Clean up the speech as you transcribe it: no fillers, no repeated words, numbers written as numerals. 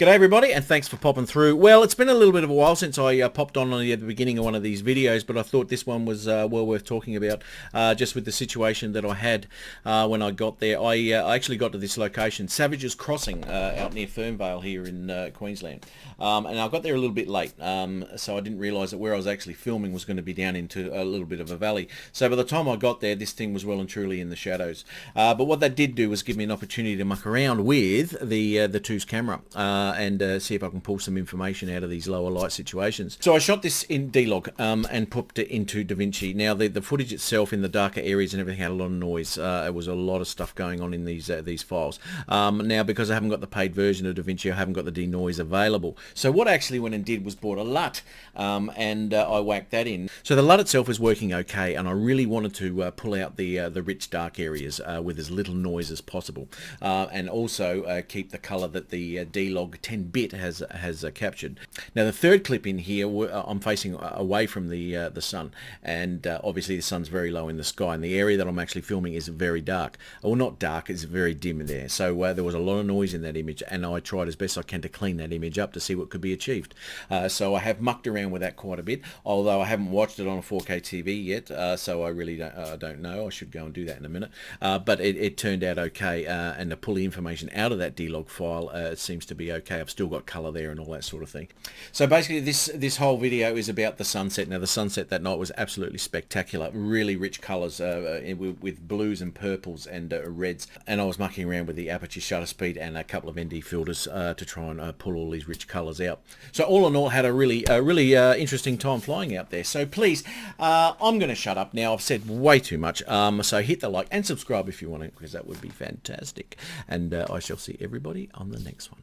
G'day everybody, and thanks for popping through. Well, it's been a little bit of a while since I popped on at the beginning of one of these videos, but I thought this one was well worth talking about, just with the situation that I had when I got there. I actually got to this location, Savages Crossing, out near Fernvale here in Queensland, and I got there a little bit late, so I didn't realise that where I was actually filming was going to be down into a little bit of a valley. So by the time I got there, this thing was well and truly in the shadows. But what that did do was give me an opportunity to muck around with the Two's camera. And see if I can pull some information out of these lower light situations. So I shot this in D-Log and popped it into Davinci. Now the footage itself in the darker areas and everything had a lot of noise. It was a lot of stuff going on in these files. Now because I haven't got the paid version of Davinci, I haven't got the denoise available. So what I actually went and did was bought a LUT and I whacked that in. So the LUT itself is working okay, and I really wanted to pull out the rich dark areas with as little noise as possible, and also keep the colour that the D-Log 10-bit has captured. Now the third clip in here, I'm facing away from the sun, and obviously the sun's very low in the sky, and the area that I'm actually filming is very dark. Well, not dark, it's very dim there. So there was a lot of noise in that image, and I tried as best I can to clean that image up to see what could be achieved. So I have mucked around with that quite a bit, although I haven't watched it on a 4K TV yet, so I really don't know. I should go and do that in a minute. But it turned out okay, and to pull the information out of that D-Log file, it seems to be okay. I've still got colour there and all that sort of thing. So basically this whole video is about the sunset. Now the sunset that night was absolutely spectacular, really rich colours with blues and purples and reds, and I was mucking around with the aperture, shutter speed and a couple of ND filters to try and pull all these rich colours out. So all in all, had a really interesting time flying out there. So please, I'm going to shut up now. I've said way too much, so hit the like and subscribe if you want to, because that would be fantastic, and I shall see everybody on the next one.